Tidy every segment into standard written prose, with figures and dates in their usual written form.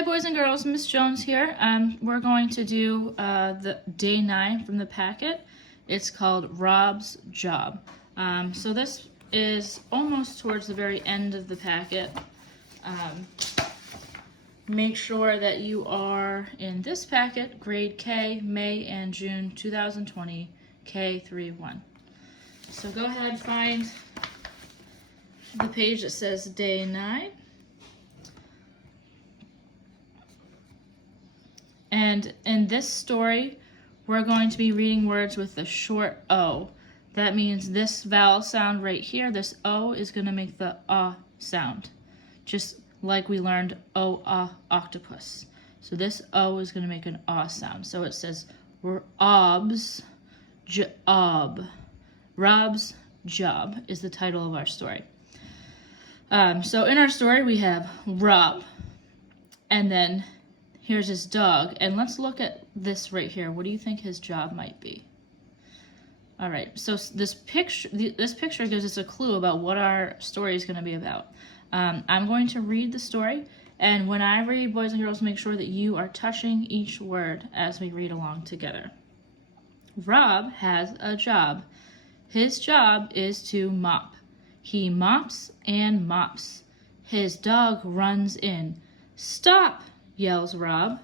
Hi boys and girls, Miss Jones here. We're going to do the day 9 from the packet. It's called Rob's Job. So this is almost towards the very end of the packet. Make sure that you are in this packet, grade K, May and June 2020, K31. So go ahead, find the page that says day 9. And in this story, we're going to be reading words with the short O. That means this vowel sound right here, this O, is going to make the sound. Just like we learned octopus. So this O is going to make an sound. So it says Rob's job. Rob's job is the title of our story. So in our story, we have Rob, and then here's his dog, and let's look at this right here. What do you think his job might be? All right, so this picture gives us a clue about what our story is going to be about. I'm going to read the story, and when I read, boys and girls, make sure that you are touching each word as we read along together. Rob has a job. His job is to mop. He mops and mops. His dog runs in. Stop! Yells Rob.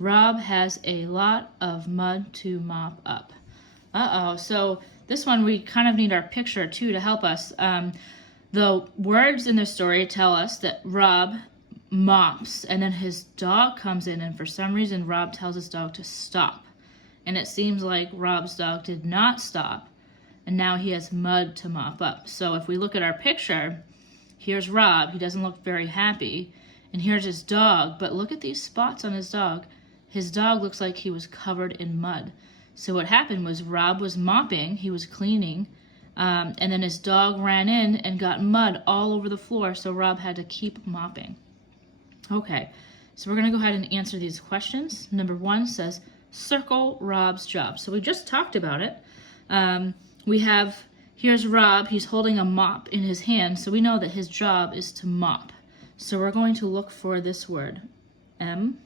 Rob has a lot of mud to mop up. So this one we kind of need our picture too to help us. The words in the story tell us that Rob mops, and then his dog comes in, and for some reason Rob tells his dog to stop. And it seems like Rob's dog did not stop, and now he has mud to mop up. So if we look at our picture, here's Rob. He doesn't look very happy. And here's his dog, but look at these spots on his dog. His dog looks like he was covered in mud. So what happened was Rob was mopping, he was cleaning, and then his dog ran in and got mud all over the floor, so Rob had to keep mopping. Okay, so we're gonna go ahead and answer these questions. Number 1 says, circle Rob's job. So we just talked about it. Here's Rob, he's holding a mop in his hand, so we know that his job is to mop. So we're going to look for this word, M-O-P,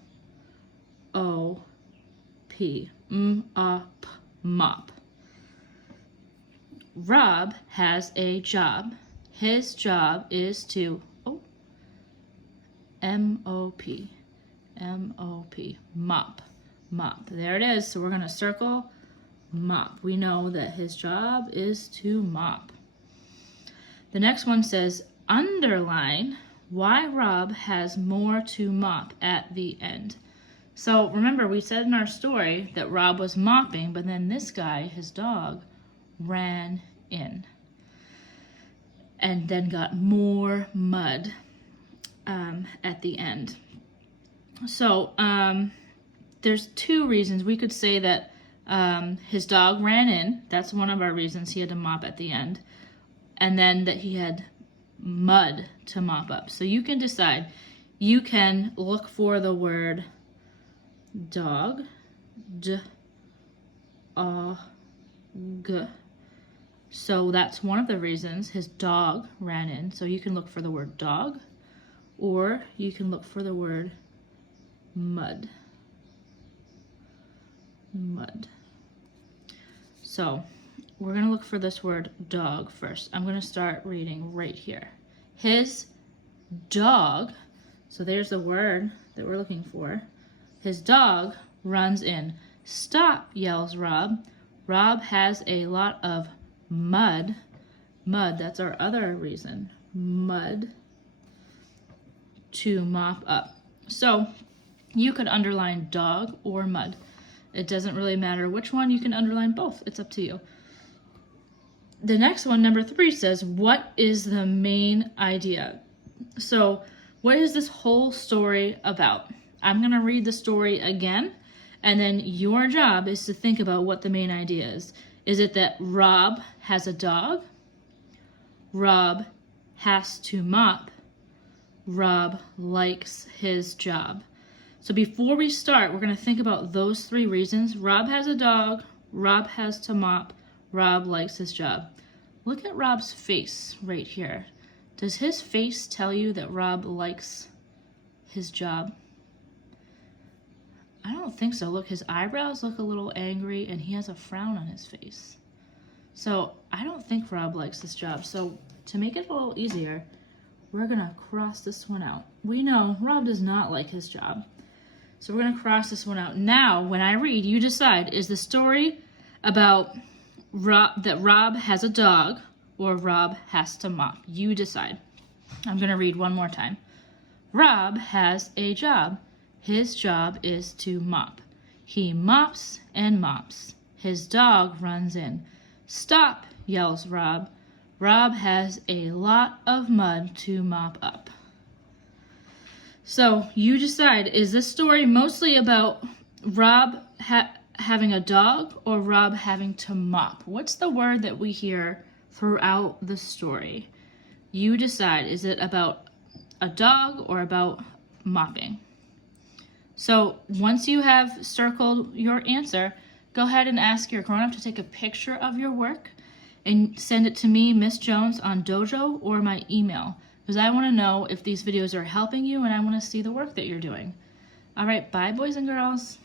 mop. Rob has a job. His job is to, M-O-P, mop. There it is. So we're going to circle mop. We know that his job is to mop. The next one says, underline why Rob has more to mop at the end. So remember, we said in our story that Rob was mopping, but then this guy, his dog, ran in and then got more mud at the end. So there's 2 reasons. We could say that his dog ran in. That's one of our reasons he had to mop at the end. And then that he had mud to mop up. So you can decide. You can look for the word dog, D-O-G. So that's one of the reasons his dog ran in. So you can look for the word dog, or you can look for the word mud. So we're going to look for this word dog first. I'm going to start reading right here. His dog, so there's the word that we're looking for. His dog runs in. Stop, yells Rob. Rob has a lot of mud. Mud, that's our other reason. Mud to mop up. So you could underline dog or mud. It doesn't really matter which one. You can underline both. It's up to you. The next one, number 3, says, what is the main idea? So what is this whole story about? I'm going to read the story again, and then your job is to think about what the main idea is. Is it that Rob has a dog? Rob has to mop. Rob likes his job. So before we start, we're going to think about those 3 reasons. Rob has a dog. Rob has to mop. Rob likes his job. Look at Rob's face right here. Does his face tell you that Rob likes his job? I don't think so. Look, his eyebrows look a little angry and he has a frown on his face. So I don't think Rob likes this job. So to make it a little easier, we're gonna cross this one out. We know Rob does not like his job. So we're gonna cross this one out. Now, when I read, you decide, is the story about that Rob has a dog or Rob has to mop? You decide. I'm gonna read one more time. Rob has a job. His job is to mop. He mops and mops. His dog runs in. Stop, yells Rob. Rob has a lot of mud to mop up. So you decide, is this story mostly about Rob having a dog or Rob having to mop? What's the word that we hear throughout the story? You decide, is it about a dog or about mopping? So once you have circled your answer, go ahead and ask your grown-up to take a picture of your work and send it to me, Miss Jones, on Dojo or my email, because I want to know if these videos are helping you and I want to see the work that you're doing. All right, bye, boys and girls.